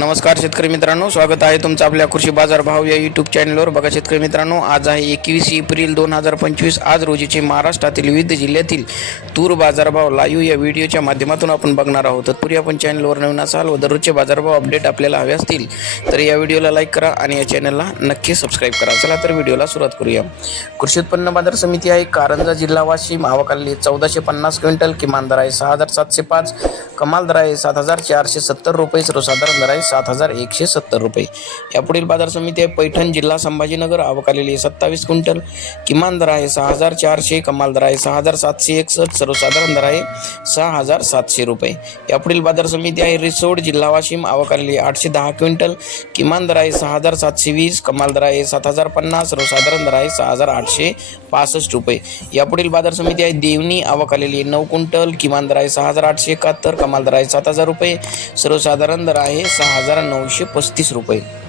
नमस्कार शेतकरी मित्रांनो स्वागत आहे तुमचं आपल्या कृषी बाजार भाव या यूट्यूब चॅनलवर बघा शेतकरी मित्रांनो आज आहे एकवीस एप्रिल दोन हजार पंचवीस आज रोजीचे महाराष्ट्रातील विविध जिल्ह्यातील तूर बाजारभाव लाईव्ह या व्हिडिओच्या माध्यमातून आपण बघणार आहोत. तत्पूर्वी आपण चॅनलवर नवीन असाल व दररोजचे बाजारभाव अपडेट आपल्याला हवे असतील तर या व्हिडिओला लाईक करा आणि या चॅनलला नक्की सबस्क्राईब करा. चला तर व्हिडिओला सुरुवात करूया. कृषी उत्पन्न बाजार समिती आहे कारंजा जिल्हा वाशिम आवाकाली चौदाशे पन्नास क्विंटल किमान दर आहे सहा हजार सातशे पाच कमाल दर आहे सात हजार चारशे सत्तर रुपये सर्वसाधारण दर आहे सात हजार एकशे सत्तर रुपये. यापुढील बाजार समिती आहे पैठण जिल्हा संभाजीनगर आवक आलेली आहे सत्तावीस क्विंटल. किमान दर आहे सहा हजार चारशे कमाल दर आहे सहा हजार सातशे एकसष्ट सर्वसाधारण दर आहे सहा हजार सातशे रुपये. यापुढील बाजार समिती आहे रिसोड जिल्हा वाशिम आवक आलेली आहे आठशे दहा क्विंटल. किमान दर आहे सहा हजार सातशे वीस कमाल दर आहे सात हजार पन्नास सर्वसाधारण दर आहे सहा हजार आठशे पासष्ट रुपये. यापुढील बाजार समिती आहे देवणी आवक आलेली आहे नऊ क्विंटल. किमान दर आहे सहा हजार आठशे एकाहत्तर कमाल दर आहे सात हजार रुपये. सर्वसाधारण दर आहे सहा हजार नऊशे पस्तीस रुपये.